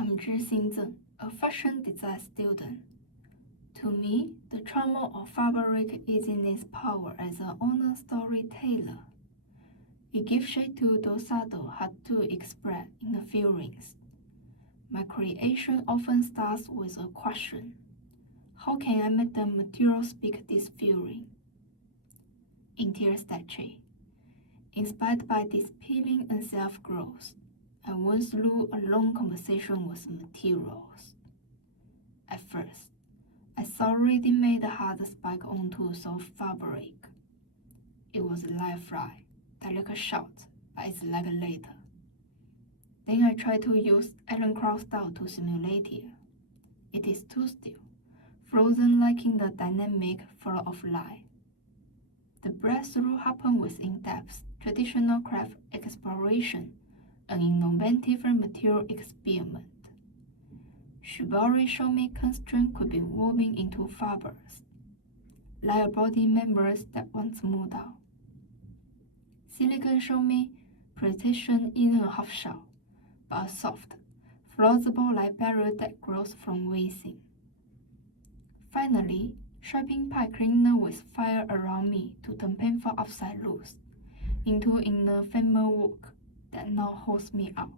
I'm Zhi Xingzhen, a fashion design student. To me, the charm of fabric is in its power as an honor storyteller. It gives shape to those subtle hard to express in the feelings. My creation often starts with a question. How can I make the material speak this feeling? Interior statue. Inspired by this healing and self-growth, I went through a long conversation with materials. At first, I saw ready-made hard spike onto soft fabric. It was like a fly, like a shot, but it's like a later. Then I tried to use Allen Cross style to simulate it. It is too still, frozen like in the dynamic flow of light. The breakthrough happened with in-depth traditional craft exploration, an innovative material experiment. Shibari showed me constraint could be woven into fibers, like a body members that once moved out. Silicon showed me precision in a half shell, but a soft, flexible like barrier that grows from within. Finally, shaping pipe cleaner with fire around me to turn painful outside loose into inner framework that now holds me out.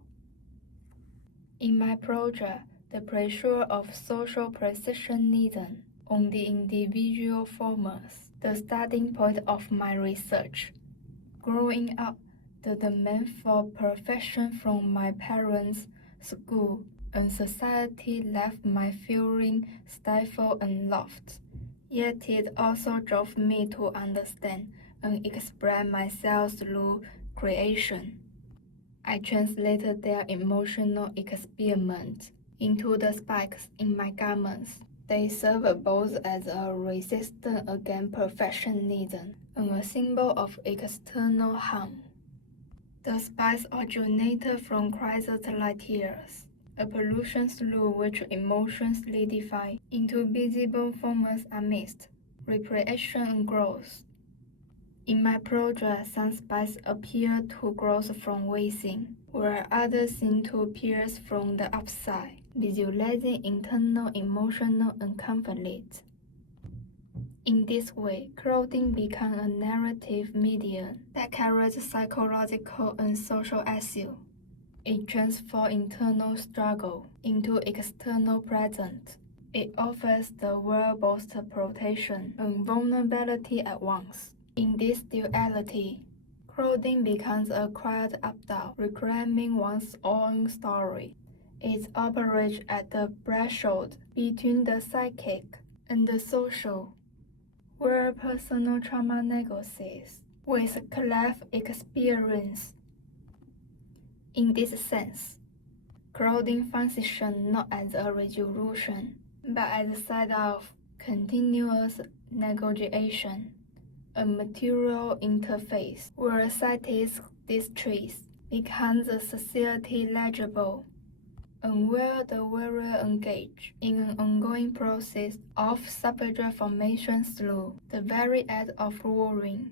In my project, the pressure of social precisionism on the individual forms the starting point of my research. Growing up, the demand for perfection from my parents, school, and society left my feeling stifled and lost. Yet it also drove me to understand and express myself through creation. I translated their emotional experiment into the spikes in my garments. They serve both as a resistance against perfectionism and a symbol of external harm. The spikes originated from crises like tears, a pollution through which emotions solidify into visible forms amidst repression and growth. In my project, some spikes appear to grow from within, where others seem to appear from the outside, visualizing internal emotional and conflict. In this way, clothing becomes a narrative medium that carries psychological and social issues. It transforms internal struggle into external present. It offers the world both protection and vulnerability at once. In this duality, clothing becomes a quiet abdal, reclaiming one's own story. It operates at the threshold between the psychic and the social, where personal trauma negotiates with collective experience. In this sense, clothing functions not as a resolution, but as a site of continuous negotiation, a material interface where psychic distress becomes a society legible, and where the wearer engage in an ongoing process of subject formation through the very act of wearing.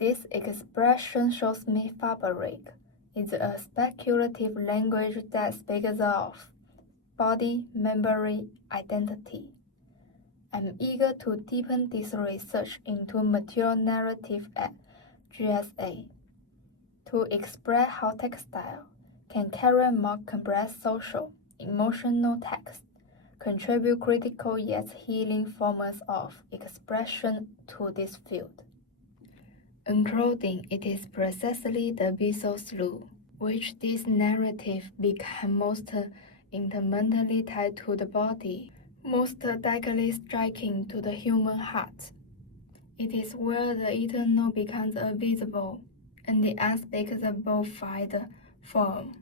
This expression shows me fabric is a speculative language that speaks of body, memory, identity. I'm eager to deepen this research into material narrative at GSA, to express how textile can carry more complex social, emotional text, contribute critical yet healing forms of expression to this field. In clothing, it is precisely the visual through which this narrative becomes most intimately tied to the body, most directly striking to the human heart. It is where the eternal becomes visible, and the unspeakable find form.